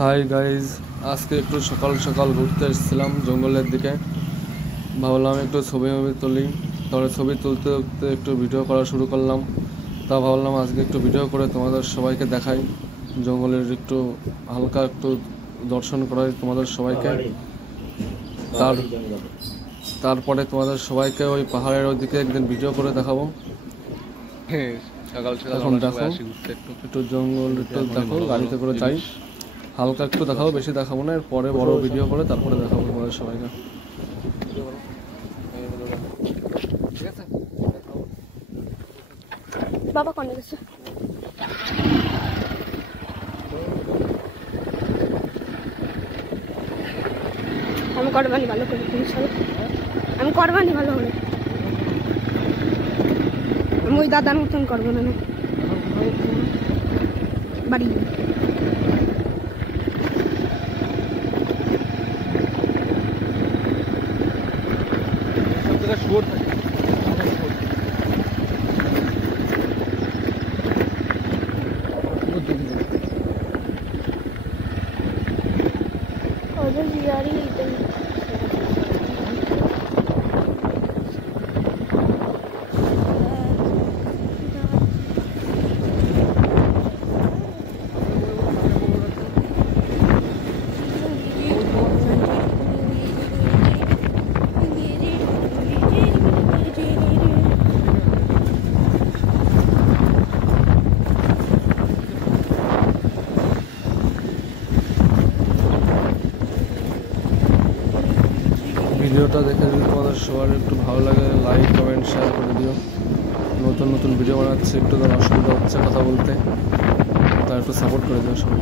Hi guys, আজকে একটু সকাল সকাল ঘুরতে এসেছিলাম জঙ্গলের দিকে। ভাবলাম একটু ছবি তুলি, তারপরে ছবি তুলতে তুলতে একটু ভিডিও করা শুরু করলাম। তা ভাবলাম আজকে একটু ভিডিও করে তোমাদের সবাইকে দেখাই, জঙ্গলের একটু হালকা একটু দর্শন করাই তোমাদের সবাইকে। তারপরে তোমাদের সবাইকে ওই পাহাড়ের ওইদিকে একদিন ভিডিও করে দেখাবো। সকাল সকাল এখন দেখো একটু জঙ্গল একটু দেখো, গাড়িতে করে যাই, হালকা একটু দেখাবো, বেশি দেখাবো না, এরপরে বড় ভিডিও করে তারপরে দেখাবো তোমাদের সবাইকে। বাবা কোনে গেছে? আমি করবানি ভালো করে আমি করবানি ভালো হলে আমি ওই দাদার মতন করবো না বাড়ি। ভিডিওটা দেখে যদি তোমাদের সবার একটু ভালো লাগে, লাইক কমেন্ট শেয়ার করে দিও। নতুন নতুন ভিডিও বানাচ্ছি, একটু তো অসুবিধা হচ্ছে কথা বলতে, তা একটু সাপোর্ট করে দিও সবাই।